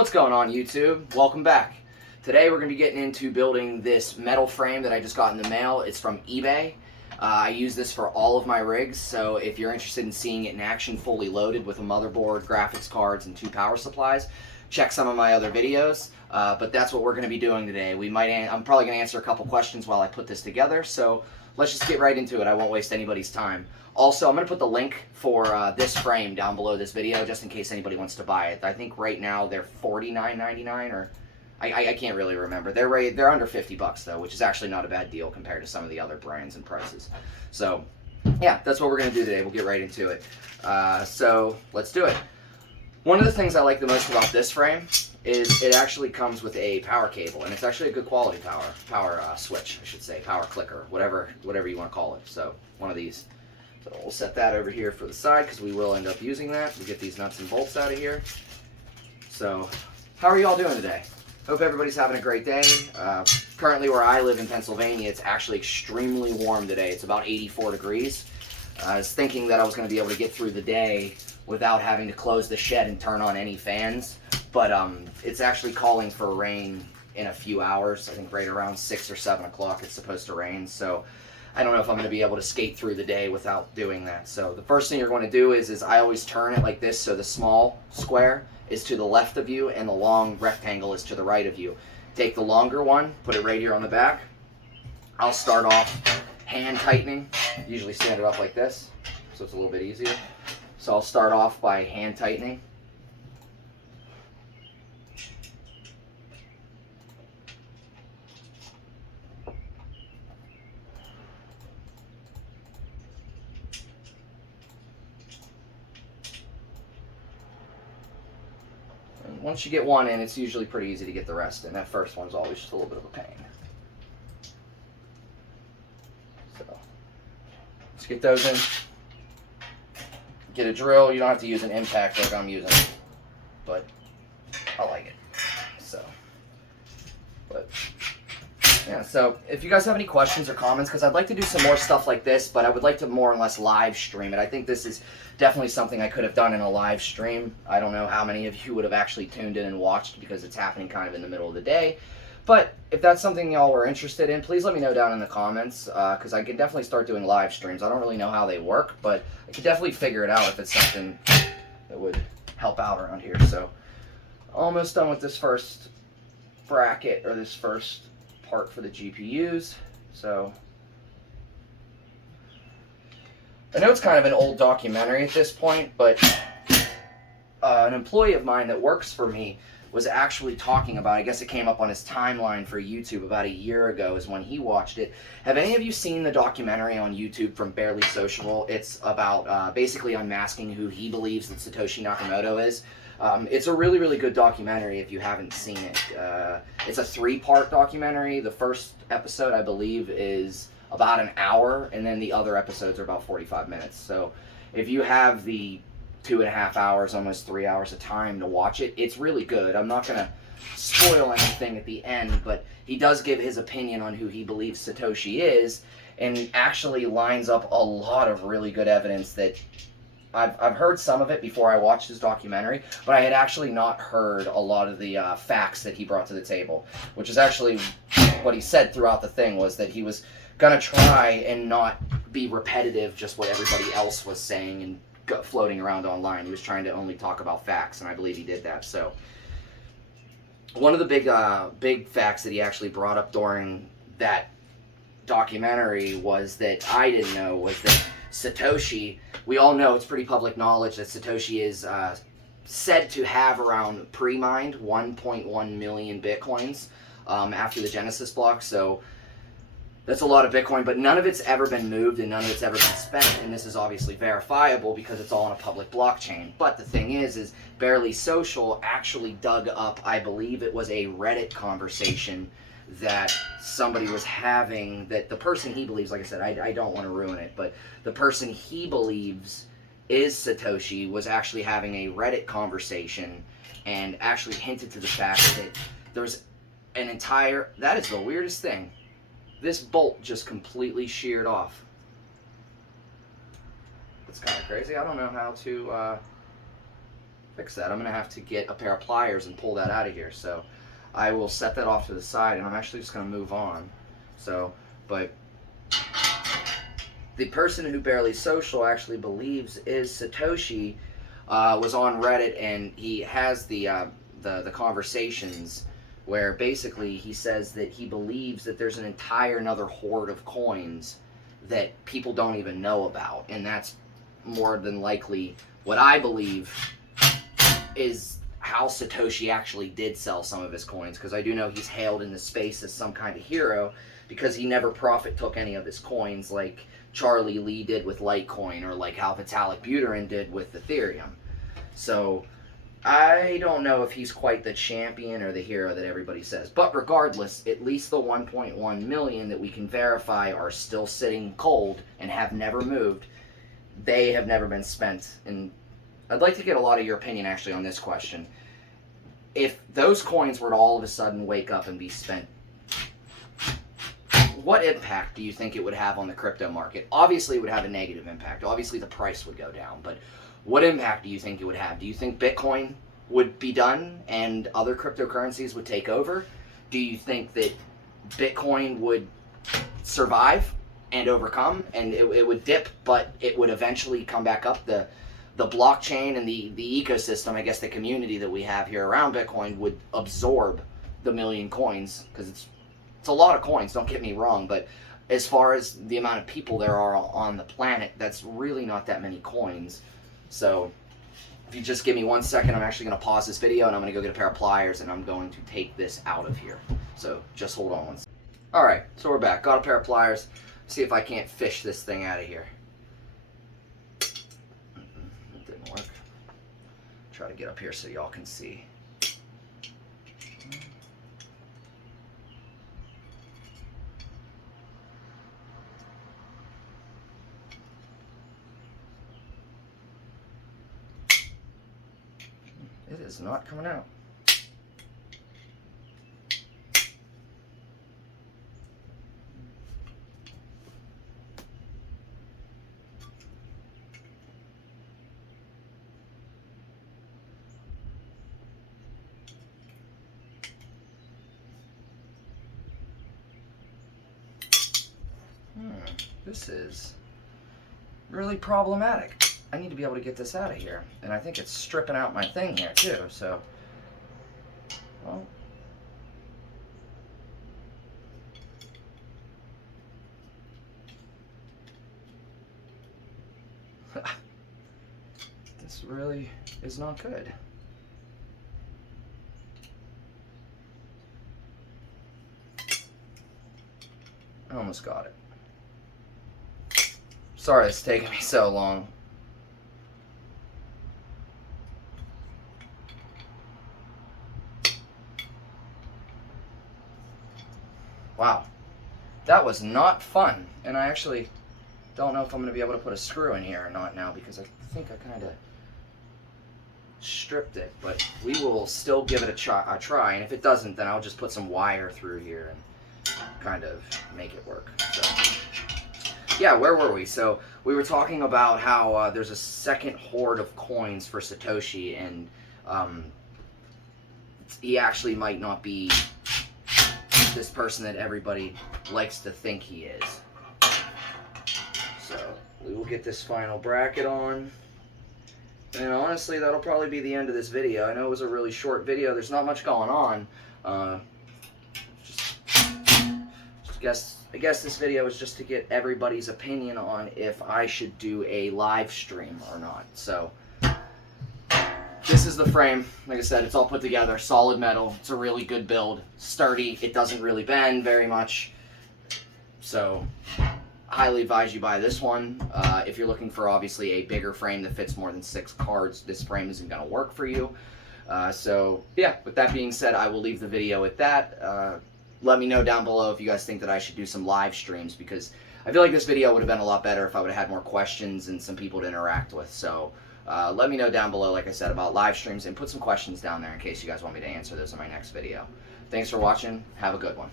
What's going on, YouTube? Welcome back. Today we're going to be getting into building this metal frame that I just got in the mail. It's from eBay. I use this for all of my rigs, so if you're interested in seeing it in action fully loaded with a motherboard, graphics cards, and 2 power supplies, check some of my other videos. But that's what we're going to be doing today. I'm probably going to answer a couple questions while I put this together, so let's just get right into it. I won't waste anybody's time. Also, I'm going to put the link for this frame down below this video just in case anybody wants to buy it. I think right now they're $49.99, or I can't really remember. They're under 50 bucks though, which is actually not a bad deal compared to some of the other brands and prices. So yeah, that's what we're going to do today. We'll get right into it. So let's do it. One of the things I like the most about this frame is it actually comes with a power cable, and it's actually a good quality power switch, I should say, power clicker, whatever you want to call it. So one of these. So we'll set that over here for the side because we will end up using that. We'll get these nuts and bolts out of here. So how are you all doing today? Hope everybody's having a great day. Currently where I live in Pennsylvania, it's actually extremely warm today. It's about 84 degrees. I was thinking that I was going to be able to get through the day without having to close the shed and turn on any fans. But it's actually calling for rain in a few hours. I think right around 6 or 7 o'clock it's supposed to rain. So I don't know if I'm going to be able to skate through the day without doing that. So the first thing you're going to do is I always turn it like this, so the small square is to the left of you and the long rectangle is to the right of you. Take the longer one, put it right here on the back. I'll start off hand tightening. Usually stand it up like this, so it's a little bit easier. So I'll start off by hand tightening. Once you get one in, it's usually pretty easy to get the rest in. That first one's always just a little bit of a pain. So let's get those in. Get a drill. You don't have to use an impact like I'm using, but I like it. Yeah, so if you guys have any questions or comments, because I'd like to do some more stuff like this, but I would like to more or less live stream it. I think this is definitely something I could have done in a live stream. I don't know how many of you would have actually tuned in and watched because it's happening kind of in the middle of the day. But if that's something y'all were interested in, please let me know down in the comments, because I can definitely start doing live streams. I don't really know how they work, but I could definitely figure it out if it's something that would help out around here. So almost done with this first bracket, or this first part for the GPUs. So I know it's kind of an old documentary at this point, but an employee of mine that works for me was actually talking about, I guess it came up on his timeline for YouTube about a year ago is when he watched it. Have any of you seen the documentary on YouTube from Barely Sociable? It's about basically unmasking who he believes that Satoshi Nakamoto is. It's a really, really good documentary if you haven't seen it. It's a 3-part documentary. The first episode, I believe, is about an hour, and then the other episodes are about 45 minutes. So if you have the 2.5 hours, almost 3 hours of time to watch it, it's really good. I'm not going to spoil anything at the end, but he does give his opinion on who he believes Satoshi is, and actually lines up a lot of really good evidence that I've heard some of it before I watched his documentary, but I had actually not heard a lot of the facts that he brought to the table, which is actually what he said throughout the thing, was that he was going to try and not be repetitive, just what everybody else was saying and floating around online. He was trying to only talk about facts, and I believe he did that. So one of the big facts that he actually brought up during that documentary was that I didn't know, was that Satoshi, we all know, it's pretty public knowledge that Satoshi is said to have around pre-mined 1.1 million bitcoins after the Genesis block. So that's a lot of Bitcoin, but none of it's ever been moved and none of it's ever been spent, and this is obviously verifiable because it's all on a public blockchain. But the thing is Barely Social actually dug up, I believe it was a Reddit conversation that somebody was having, that the person he believes, like I said, I don't want to ruin it, but the person he believes is Satoshi was actually having a Reddit conversation and actually hinted to the fact that there's an entire, that is the weirdest thing. This bolt just completely sheared off. It's kind of crazy. I don't know how to fix that. I'm going to have to get a pair of pliers and pull that out of here. So I will set that off to the side, and I'm actually just going to move on. So, but the person who Barely Social actually believes is Satoshi was on Reddit, and he has the conversations where basically he says that he believes that there's an entire another horde of coins that people don't even know about, and that's more than likely what I believe is how Satoshi actually did sell some of his coins, because I do know he's hailed in the space as some kind of hero because he never profit took any of his coins like Charlie Lee did with Litecoin, or like how Vitalik Buterin did with Ethereum. So I don't know if he's quite the champion or the hero that everybody says. But regardless, at least the 1.1 million that we can verify are still sitting cold and have never moved. They have never been spent. And I'd like to get a lot of your opinion actually on this question. If those coins were to all of a sudden wake up and be spent, what impact do you think it would have on the crypto market? Obviously, it would have a negative impact. Obviously, the price would go down. But what impact do you think it would have? Do you think Bitcoin would be done and other cryptocurrencies would take over? Do you think that Bitcoin would survive and overcome, and it would dip, but it would eventually come back up? The blockchain and the ecosystem, I guess the community that we have here around Bitcoin, would absorb the million coins, because it's a lot of coins, don't get me wrong, but as far as the amount of people there are on the planet, that's really not that many coins. So if you just give me 1 second, I'm actually going to pause this video and I'm going to go get a pair of pliers and I'm going to take this out of here. So just hold on 1 second. Alright, so we're back. Got a pair of pliers. See if I can't fish this thing out of here. It didn't work. Try to get up here so y'all can see. It is not coming out. This is really problematic. I need to be able to get this out of here. And I think it's stripping out my thing here too, so. Well. This really is not good. I almost got it. Sorry it's taking me so long. Wow, that was not fun, and I actually don't know if I'm going to be able to put a screw in here or not now, because I think I kind of stripped it, but we will still give it a try, and if it doesn't, then I'll just put some wire through here and kind of make it work. So, yeah, where were we? So we were talking about how there's a second horde of coins for Satoshi, and he actually might not be this person that everybody likes to think he is. So we will get this final bracket on, and honestly that'll probably be the end of this video. I know it was a really short video, there's not much going on. I guess this video is just to get everybody's opinion on if I should do a live stream or not. So this is the frame. Like I said, it's all put together, solid metal. It's a really good build, sturdy. It doesn't really bend very much. So highly advise you buy this one. If you're looking for obviously a bigger frame that fits more than 6 cards, this frame isn't going to work for you. So yeah, with that being said, I will leave the video at that. Let me know down below if you guys think that I should do some live streams, because I feel like this video would have been a lot better if I would have had more questions and some people to interact with. So let me know down below, like I said, about live streams, and put some questions down there in case you guys want me to answer those in my next video. Thanks for watching. Have a good one.